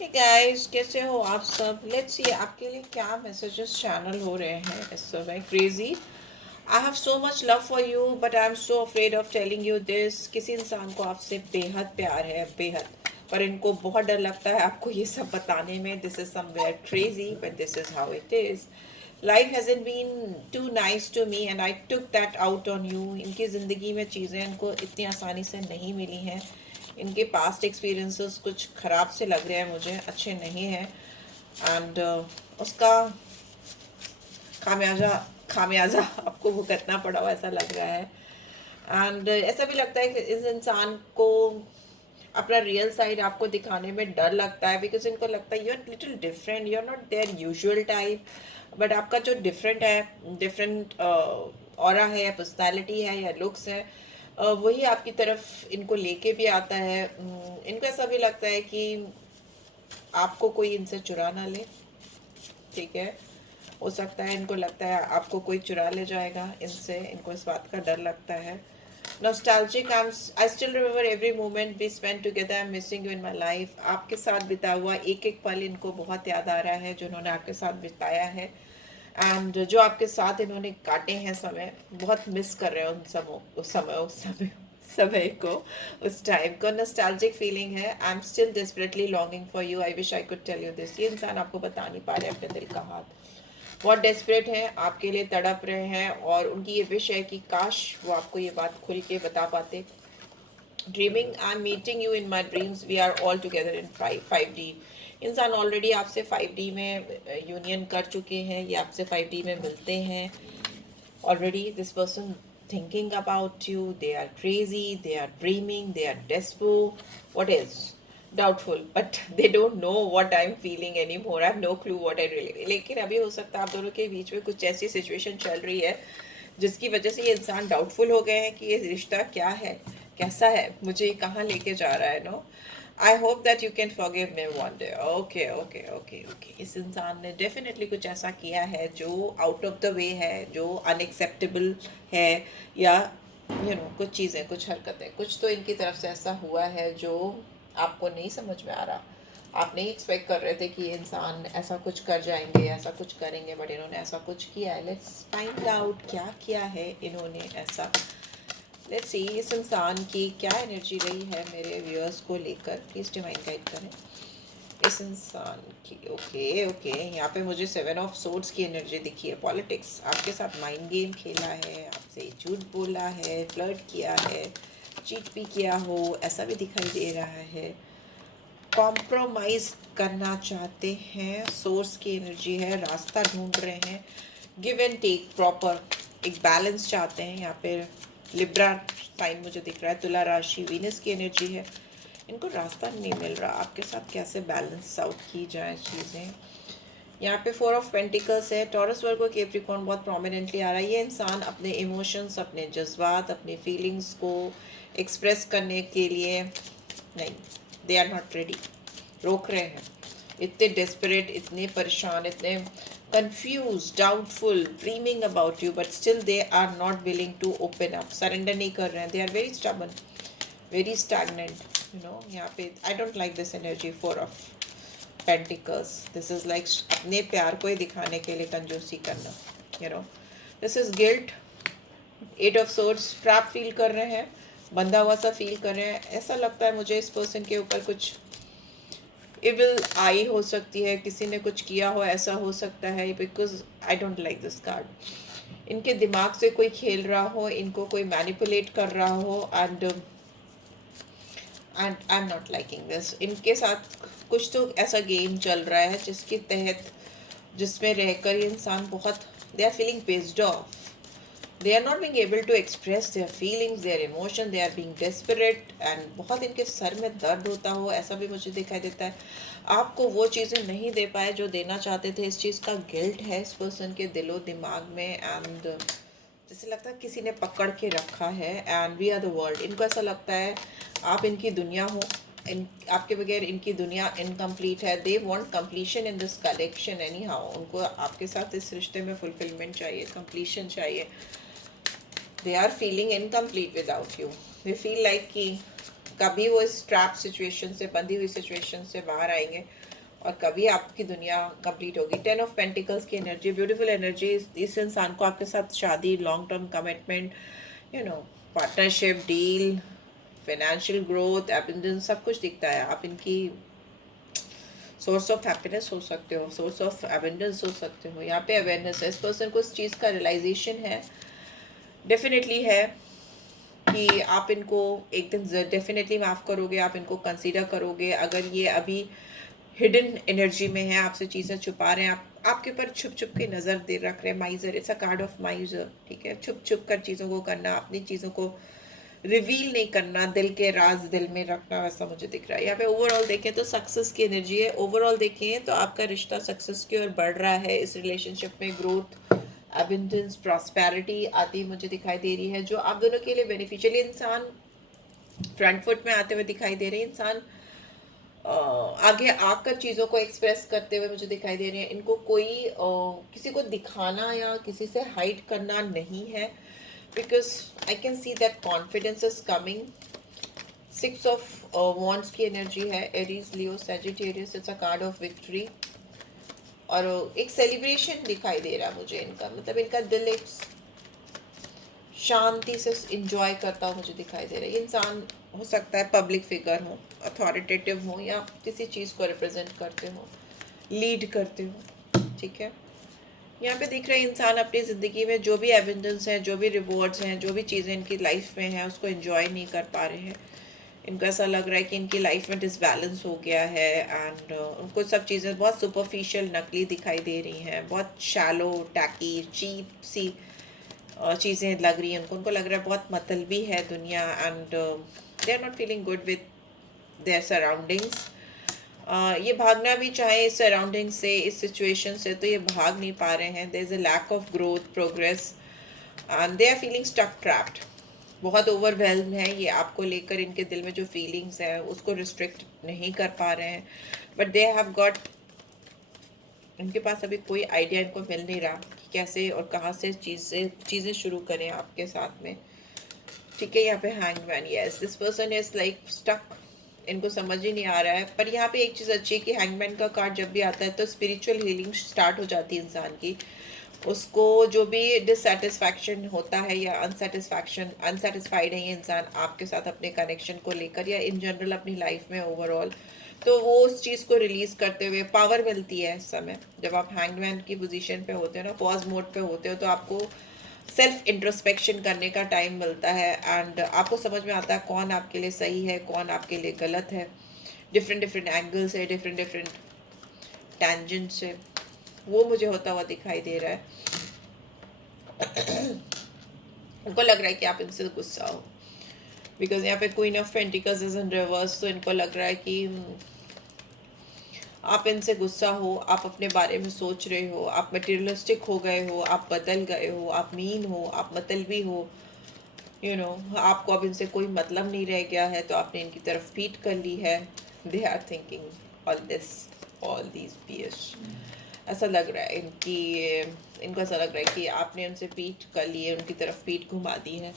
Hey guys, कैसे हो आप सब? लेट्स सी आपके लिए क्या मैसेजेस चैनल हो रहे हैं इस समय। Crazy, I have so much love for you but I am so afraid of telling you this. किसी इंसान को आपसे बेहद प्यार है, बेहद, पर इनको बहुत डर लगता है आपको ये सब बताने में। This is somewhere crazy but this is how it is. Life hasn't been too nice to me and I took that out on you. इनकी ज़िंदगी में चीज़ें इनको इतनी आसानी से नहीं मिली हैं। इनके पास्ट एक्सपीरियंसेस कुछ ख़राब से लग रहे हैं मुझे, अच्छे नहीं हैं। एंड उसका खामियाजा खामियाजा आपको भुगतना पड़ा हुआ ऐसा लग रहा है। एंड ऐसा भी लगता है कि इस इंसान को अपना रियल साइड आपको दिखाने में डर लगता है, बिकॉज इनको लगता है you are little different, you are not their usual type. But आपका जो डिफरेंट है, डिफरेंट ऑरा है, पर्सनालिटी है या लुक्स है, वही आपकी तरफ इनको लेके भी आता है। इनको ऐसा भी लगता है कि आपको कोई इनसे चुरा ना ले। ठीक है, हो सकता है इनको लगता है आपको कोई चुरा ले जाएगा इनसे, इनको इस बात का डर लगता है। Nostalgic, I still remember every moment we spent together. I'm missing you in my life. आपके साथ बिता हुआ एक एक पल इनको बहुत याद आ रहा है जो इन्होंने आपके साथ बिताया है। एंड जो आपके साथ इन्होंने काटे हैं समय, बहुत मिस कर रहे हैं उस समय समय को, उस टाइम को। नॉस्टैल्जिक फीलिंग है। I am still desperately longing for you, I wish I could tell you this. ये इंसान आपको बता नहीं पा रहे अपने दिल का हाल। बहुत डेस्परेट हैं, आपके लिए तड़प रहे हैं और उनकी ये विश है कि काश वो आपको ये बात खुल के बता पाते। Dreaming, I am meeting you in my dreams, we are all together in 5D। इंसान ऑलरेडी आपसे 5D में यूनियन कर चुके हैं, ये आपसे 5D में मिलते हैं already. This person thinking about you, they are crazy, they are dreaming, they are desperate, what else, doubtful, but they don't know what I'm feeling anymore. I have no clue what I really, लेकिन अभी हो सकता है आप दोनों के बीच में कुछ ऐसी सिचुएशन चल रही है जिसकी वजह से ये इंसान डाउटफुल हो गए हैं कि ये रिश्ता क्या है, कैसा है, मुझे कहाँ लेके जा रहा है। No, I hope that you can forgive me one day. Okay okay okay okay, इस इंसान ने डेफिनेटली कुछ ऐसा किया है जो आउट ऑफ द वे है, जो अनएक्सेप्टेबल है, या कुछ चीज़ें, कुछ हरकतें, कुछ तो इनकी तरफ से ऐसा हुआ है जो आपको नहीं समझ में आ रहा। आप नहीं एक्सपेक्ट कर रहे थे कि ये इंसान ऐसा कुछ कर जाएंगे, ऐसा कुछ करेंगे, बट इन्होंने ऐसा कुछ किया है। लेट्स फाइंड आउट क्या किया है इन्होंने ऐसा। लेट्स सी इस इंसान की क्या एनर्जी रही है मेरे व्यूअर्स को लेकर। प्लीज डिवाइन गाइड करें इस इंसान की। ओके ओके, यहाँ पे मुझे 7 ऑफ सोर्ड्स की एनर्जी दिखी है। पॉलिटिक्स, आपके साथ माइंड गेम खेला है, आपसे झूठ बोला है, फ्लर्ट किया है, चीट भी किया हो, ऐसा भी दिखाई दे रहा है। कॉम्प्रोमाइज करना चाहते हैं, सोर्स की एनर्जी है, रास्ता ढूंढ रहे हैं, गिव एंड टेक, प्रॉपर एक बैलेंस चाहते हैं। यहाँ पे लिब्रा साइन मुझे दिख रहा है, तुला राशि, वीनस की एनर्जी है। इनको रास्ता नहीं मिल रहा आपके साथ कैसे बैलेंस आउट की जाए चीज़ें। यहाँ पे 4 ऑफ पेंटिकल्स है, टॉरस वर्गो कैप्रिकॉर्न बहुत प्रोमिनेंटली आ रहा है। ये इंसान अपने इमोशंस, अपने जज्बात, अपने फीलिंग्स को एक्सप्रेस करने के लिए नहीं, दे आर नॉट रेडी, रोक रहे हैं। इतने डेस्परेट, इतने परेशान, इतने confuse, doubtful, dreaming about you, but still they are not willing to open up, surrender नहीं कर रहे हैं। They are very stubborn, very stagnant, यहाँ पे I don't like this energy. 4 of pentacles, this is like अपने प्यार को ही दिखाने के लिए कंजूसी करना। This is guilt. 8 of swords, trap feel कर रहे हैं, बंधा हुआ सा फील कर रहे हैं। ऐसा लगता है मुझे इस पर्सन के ऊपर कुछ इविल आई हो सकती है, किसी ने कुछ किया हो, ऐसा हो सकता है, because I don't like this card. इनके दिमाग से कोई खेल रहा हो, इनको कोई मैनिपुलेट कर रहा हो, and I am not liking this. इनके साथ कुछ तो ऐसा गेम चल रहा है जिसके तहत, जिसमें रहकर ये इंसान बहुत, they are feeling pissed off, they are not being able to express their feelings, their emotion, they are being desperate, and बहुत इनके सर में दर्द होता हो ऐसा भी मुझे दिखाई देता है। आपको वो चीज़ें नहीं दे पाए जो देना चाहते थे, इस चीज़ का गिल्ट है इस पर्सन के दिलो दिमाग में। एंड जैसे लगता है किसी ने पकड़ के रखा है, and we are the world. इनको ऐसा लगता है आप इनकी दुनिया हो, आपके बगैर इनकी दुनिया इनकम्प्लीट है। They want completion in this collection any how. उनको आपके साथ इस रिश्ते में फुलफिलमेंट चाहिए, कंप्लीशन चाहिए। They are feeling incomplete without you. They feel like कि कभी वो इस ट्रैप सिचुएशन से, बंधी हुई सिचुएशन से बाहर आएंगे, और कभी आपकी दुनिया कंप्लीट होगी। 10 ऑफ पेंटिकल्स की एनर्जी, ब्यूटीफुल एनर्जी। इस इंसान को आपके साथ शादी, long term commitment, partnership, deal, financial growth, abundance, सब कुछ दिखता है। आप इनकी सोर्स ऑफ हैप्पीनेस हो सकते हो, सोर्स ऑफ एबंडेंस हो सकते हो। यहाँ पे अवेयरनेस है, इस पर्सन को इस चीज़ का रियलाइजेशन है, डेफिनेटली है, कि आप इनको एक दिन डेफिनेटली माफ़ करोगे, आप इनको कंसीडर करोगे। अगर ये अभी हिडन एनर्जी में है, आपसे चीज़ें छुपा रहे हैं, आपके ऊपर छुप छुप के नज़र दे रख रहे हैं। माइजर, इट्स अ कार्ड ऑफ माइजर, ठीक है। छुप छुप कर चीज़ों को करना, अपनी चीज़ों को रिवील नहीं करना, दिल के राज दिल में रखना, वैसा मुझे दिख रहा है। यहाँ पे ओवरऑल देखें तो सक्सेस की एनर्जी है। ओवरऑल देखें तो आपका रिश्ता सक्सेस की ओर बढ़ रहा है। इस रिलेशनशिप में ग्रोथ, अबंडेंस, प्रॉस्पेरिटी आती मुझे दिखाई दे रही है, जो आप दोनों के लिए बेनिफिशियल। इंसान फ्रंट फुट में आते हुए दिखाई दे रहे हैं। इंसान आगे आकर चीज़ों को एक्सप्रेस करते हुए मुझे दिखाई दे रहे हैं। इनको कोई किसी को दिखाना या किसी से हाइड करना नहीं है, because I can see that confidence is coming. 6 of wands की एनर्जी है, Aries, Leo, Sagittarius. It's a card of victory, और एक सेलिब्रेशन दिखाई दे रहा है मुझे इनका, मतलब इनका दिल एक शांति से इंजॉय करता हुआ मुझे दिखाई दे रहा है। ये इंसान हो सकता है पब्लिक फिगर हो, अथॉरिटेटिव हो, या किसी चीज़ को रिप्रेजेंट करते हो, लीड करते हो, ठीक है। यहाँ पे दिख रहे हैं इंसान अपनी ज़िंदगी में जो भी एविडेंस है, जो भी रिवॉर्ड्स हैं, जो भी चीज़ें इनकी लाइफ में हैं, उसको एंजॉय नहीं कर पा रहे हैं। इनको ऐसा लग रहा है कि इनकी लाइफ में डिसबैलेंस हो गया है, एंड उनको सब चीज़ें बहुत सुपरफिशियल, नकली दिखाई दे रही हैं, बहुत शैलो, टैकी, चीप सी चीज़ें लग रही हैं उनको लग रहा है बहुत मतलबी है दुनिया, and they are not feeling good with their surroundings. ये भागना भी चाहे इस सराउंडिंग से, इस सिचुएशन से, तो ये भाग नहीं पा रहे हैं। There is a lack of growth, progress, and they are feeling stuck, trapped. बहुत ओवरवेल्म है ये आपको लेकर। इनके दिल में जो फीलिंग्स हैं उसको रिस्ट्रिक्ट नहीं कर पा रहे हैं, बट दे हैव गॉट, इनके पास अभी कोई आइडिया इनको मिल नहीं रहा कि कैसे और कहाँ से चीज़ें शुरू करें आपके साथ में, ठीक है। यहाँ पे hangman, yes, this person is like stuck, इनको समझ ही नहीं आ रहा है। पर यहाँ पे एक चीज़ अच्छी है कि हैंगमैन का कार्ड जब भी आता है तो स्पिरिचुअल हीलिंग स्टार्ट हो जाती है इंसान की। उसको जो भी डिससेटिस्फैक्शन होता है या अनसेटिस्फाइड है ये इंसान आपके साथ अपने कनेक्शन को लेकर, या इन जनरल अपनी लाइफ में ओवरऑल, तो वो उस चीज़ को रिलीज़ करते हुए पावर मिलती है। इस समय जब आप हैंगमैन की पोजीशन पे होते हो ना, पॉज मोड पे होते हो, तो आपको सेल्फ इंट्रोस्पेक्शन करने का टाइम मिलता है, एंड आपको समझ में आता है कौन आपके लिए सही है, कौन आपके लिए गलत है। डिफरेंट डिफरेंट एंगल से, डिफरेंट डिफरेंट टेंजेंट से वो मुझे होता हुआ दिखाई दे रहा है। उनको लग रहा है कि आप इनसे गुस्सा हो, बिकॉज यहाँ पे queen of pentacles is in reverse, तो इनको लग रहा है कि आप इनसे गुस्सा हो, आप अपने बारे में सोच रहे हो, आप मटेरियलिस्टिक हो गए हो, आप बदल गए हो, आप मीन हो, आप मतलबी हो, आपको अब इनसे कोई मतलब नहीं रह गया है, तो आपने इनकी तरफ पीठ कर ली है। They are thinking all these BS, ऐसा लग रहा है इनको ऐसा लग रहा है कि आपने उनसे पीठ कर ली है, उनकी तरफ पीठ घुमा दी है।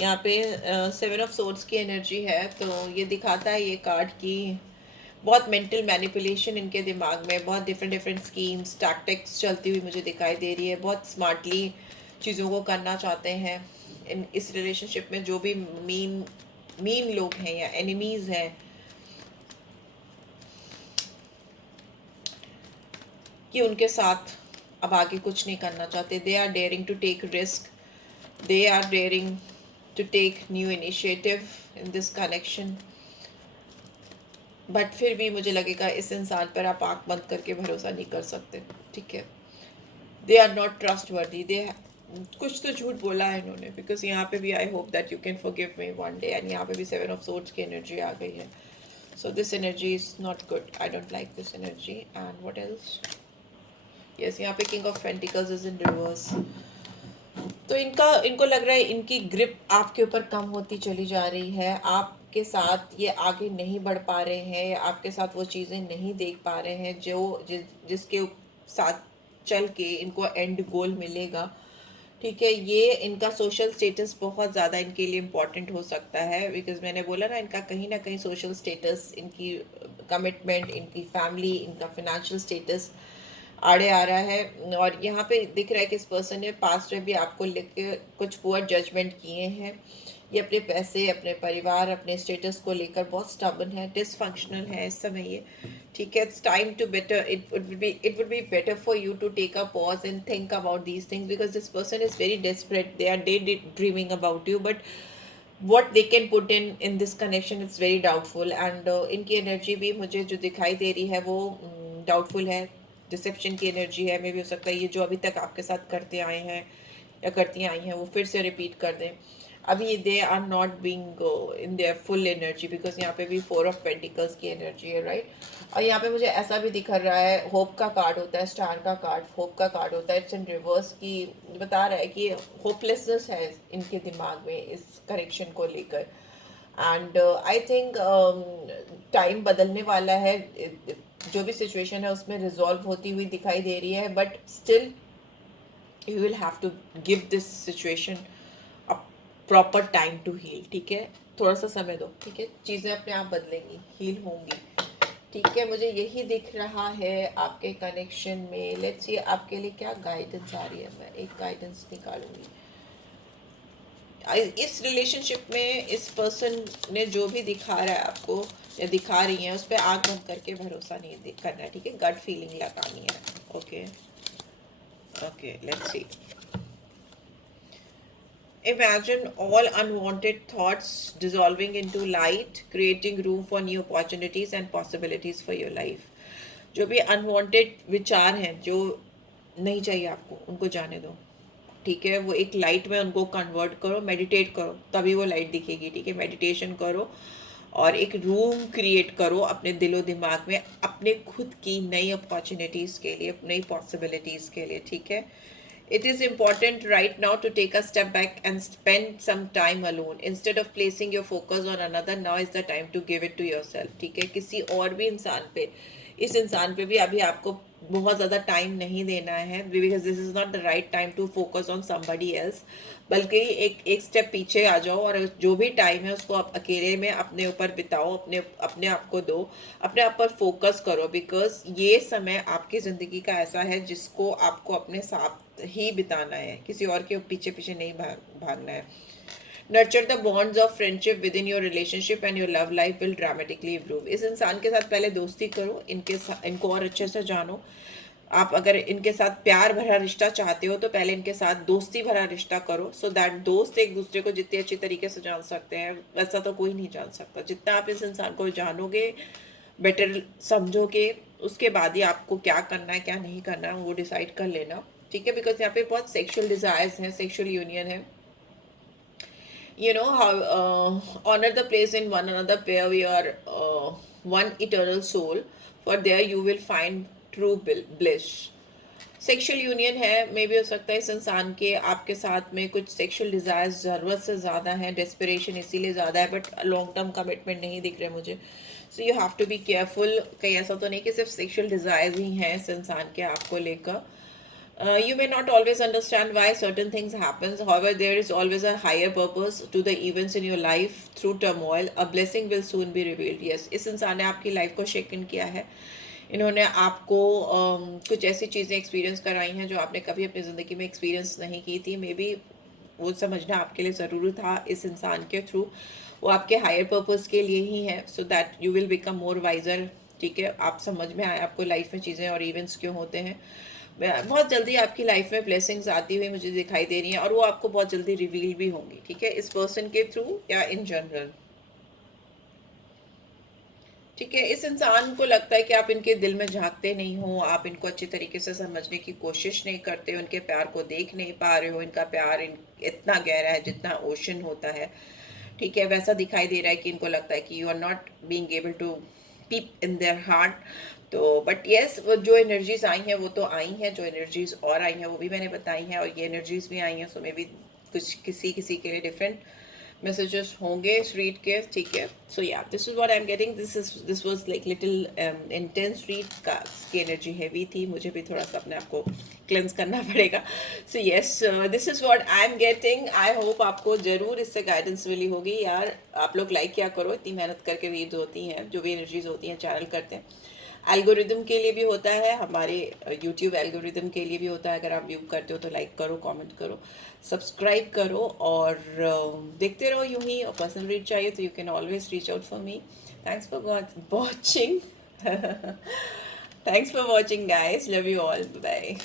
यहाँ पे 7 ऑफ सोर्ड्स की एनर्जी है, तो ये दिखाता है ये कार्ड की बहुत मेंटल मैनिपुलेशन इनके दिमाग में, बहुत डिफरेंट डिफरेंट स्कीम्स, टैक्टिक्स चलती हुई मुझे दिखाई दे रही है। बहुत स्मार्टली चीज़ों को करना चाहते हैं इस रिलेशनशिप में। जो भी मीन लोग हैं या एनिमीज़ हैं, कि उनके साथ अब आगे कुछ नहीं करना चाहते। They are daring to take risk, they are daring to take new initiative in this connection, but फिर भी मुझे लगेगा इस इंसान पर आप आंख बंद करके भरोसा नहीं कर सकते, ठीक है। दे आर नॉट ट्रस्ट वर्दी, कुछ तो झूठ बोला है इन्होंने, बिकॉज यहाँ पे भी आई hope that you can forgive me one day, and यहाँ पे भी 7 ऑफ सोर्ड्स की एनर्जी आ गई है। So this energy is not good, I don't like this energy. And what else, yes, यहाँ पे king of pentacles is in reverse, तो इनको लग रहा है इनकी ग्रिप आपके ऊपर कम होती चली जा रही है। आपके साथ ये आगे नहीं बढ़ पा रहे हैं, आपके साथ वो चीज़ें नहीं देख पा रहे हैं जिसके साथ चल के इनको एंड गोल मिलेगा। ठीक है, ये इनका सोशल स्टेटस बहुत ज़्यादा इनके लिए इम्पोर्टेंट हो सकता है, बिकॉज मैंने बोला ना, इनका कहीं ना कहीं सोशल स्टेटस, इनकी कमिटमेंट, इनकी फैमिली, इनका फिनेंशियल स्टेटस आड़े आ रहा है। और यहाँ पे दिख रहा है कि इस पर्सन ने पास्ट में भी आपको लेके कुछ पुअर जजमेंट किए हैं। ये अपने पैसे, अपने परिवार, अपने स्टेटस को लेकर बहुत स्टबन है, डिसफंक्शनल है इस समय ये। ठीक है, it's time to better, it would be better for you to take a pause and think about these things, because this person is very desperate, they are daydreaming about you, but what they can put in this connection, it's very doubtful, and इनकी energy भी मुझे जो दिखाई दे रही है वो doubtful है, डिसेप्शन की एनर्जी है। मे भी हो सकता है ये जो अभी तक आपके साथ करते आए हैं या करती आई हैं वो फिर से रिपीट कर दें। अभी they are not being in their full energy, because यहाँ पे भी 4 ऑफ पेंटिकल्स की एनर्जी है, राइट। और यहाँ पे मुझे ऐसा भी दिख रहा है, होप का कार्ड होता है, स्टार का कार्ड होप का कार्ड होता है, इट्स इन रिवर्स, की बता रहा है कि होपलेसनेस है इनके दिमाग में इस करेक्शन को लेकर। एंड आई थिंक टाइम बदलने वाला है, जो भी सिचुएशन है उसमें रिजॉल्व होती हुई दिखाई दे रही है, but still you will have to give this situation a proper time to heal. ठीक है, थोड़ा सा समय दो, ठीक है, चीज़ें अपने आप बदलेंगी, हील होंगी। ठीक है, मुझे यही दिख रहा है आपके कनेक्शन में। लेट्स सी आपके लिए क्या गाइडेंस आ रही है, मैं एक गाइडेंस निकालूंगी। इस रिलेशनशिप में इस पर्सन ने जो भी दिखा रहा है आपको या दिखा रही है, उस पर आँख बंद करके भरोसा नहीं करना है, ठीक है, गट फीलिंग लगानी है। Okay okay, let's see. Imagine all unwanted thoughts dissolving into light, creating room for new opportunities and possibilities for your life. जो भी अनवांटेड विचार हैं जो नहीं चाहिए आपको, उनको जाने दो। ठीक है, वो एक लाइट में उनको कन्वर्ट करो, मेडिटेट करो, तभी वो लाइट दिखेगी। ठीक है, मेडिटेशन करो और एक रूम क्रिएट करो अपने दिलो दिमाग में, अपने खुद की नई अपॉर्चुनिटीज़ के लिए, नई पॉसिबिलिटीज़ के लिए। ठीक है, it is important right now to take a step back and spend some time alone. Instead of placing your focus on another, now is the time to give it to yourself. ठीक है, किसी और भी इंसान पे, इस इंसान पे भी अभी आपको बहुत ज़्यादा टाइम नहीं देना है, because this is not the right time to focus on somebody else. बल्कि एक एक स्टेप पीछे आ जाओ और जो भी टाइम है उसको आप अकेले में अपने ऊपर बिताओ, अपने अपने आप को दो, अपने आप पर फोकस करो, बिकॉज ये समय आपकी ज़िंदगी का ऐसा है जिसको आपको अपने साथ ही बिताना है, किसी और के पीछे पीछे नहीं भागना है। Nurture the bonds of friendship with in your relationship and your love life will dramatically improve. इस इंसान के साथ पहले दोस्ती करो, इनको और अच्छे से जानो। आप अगर इनके साथ प्यार भरा रिश्ता चाहते हो तो पहले इनके साथ दोस्ती भरा रिश्ता करो, सो दैट दोस्त एक दूसरे को जितने अच्छी तरीके से जान सकते हैं वैसा तो कोई नहीं जान सकता। जितना आप इस इंसान को जानोगे, बेटर समझोगे, उसके बाद ही आपको क्या करना है क्या नहीं करना है वो डिसाइड कर लेना। ठीक है, बिकॉज यहाँ पे बहुत सेक्सुअल डिजायर्स हैं, सेक्सुअल यूनियन है। You know how honor the place in one another pair, we are one eternal soul, for there you will find true bliss। Sexual union है, मे भी हो सकता है इस इंसान के आपके साथ में कुछ सेक्सुअल डिज़ायर्स ज़रूरत से ज़्यादा हैं, डेस्परेशन इसीलिए ज़्यादा है, बट लॉन्ग टर्म कमिटमेंट नहीं दिख रहे मुझे। So you have to be careful, कहीं ऐसा तो नहीं कि सिर्फ सेक्सुअल डिज़ायर्स ही हैं इस इंसान के आपको लेकर। You may not always understand why certain things happen. However, there is always a higher purpose to the events in your life. Through turmoil, a blessing will soon be revealed. Yes, इस इंसान ने आपकी life को शेकन किया है। इन्होंने आपको कुछ ऐसी चीज़ें एक्सपीरियंस कराई हैं जो आपने कभी अपनी ज़िंदगी में एक्सपीरियंस नहीं की थी। मे बी वो समझना आपके लिए ज़रूरी था इस इंसान के थ्रू। वो आपके हायर पर्पस के लिए ही है, so that you will become more wiser. ठीक है, आप समझ में आए आपको लाइफ में चीज़ें और इवेंट्स क्यों होते हैं। बहुत जल्दी आपकी लाइफ में ब्लेसिंग्स आती हुई मुझे दिखाई दे रही हैं और वो आपको बहुत जल्दी रिवील भी होंगी। ठीक है, इस पर्सन के थ्रू या इन जनरल। ठीक है, इस इंसान को लगता है कि आप इनके दिल में झांकते नहीं हो, आप इनको अच्छी तरीके से समझने की कोशिश नहीं करते हो, इनके प्यार को देख नहीं पा रहे हो। इनका प्यार इतना गहरा है जितना ओशन होता है। ठीक है, वैसा दिखाई दे रहा है कि इनको लगता है कि you are not being able to peep in their heart. तो बट येस, वो जो एनर्जीज आई हैं वो तो आई हैं, जो एनर्जीज और आई हैं वो भी मैंने बताई हैं, और ये एनर्जीज भी आई हैं, सो मे बी कुछ किसी किसी के लिए डिफरेंट। मैसेजेस होंगे रीड के, ठीक है। सो या this is what I am getting, this was like little intense read का, की एनर्जी हैवी थी, मुझे भी थोड़ा सा अपने आप को क्लेंस करना पड़ेगा। So yes, this is what I am getting. I hope आपको जरूर इससे गाइडेंस मिली होगी यार। आप लोग लाइक क्या करो, इतनी मेहनत करके रीड्स होती हैं, जो भी एनर्जीज होती हैं चैनल करते हैं। एल्गोरिदम के लिए भी होता है, हमारे यूट्यूब एल्गोरिदम के लिए भी होता है। अगर आप व्यू करते हो तो लाइक करो, कमेंट करो, सब्सक्राइब करो, और देखते रहो यूं ही। और पर्सनल रीच चाहिए तो you can always reach out for me. Thanks for watching. Thanks for watching guys, love you all, bye.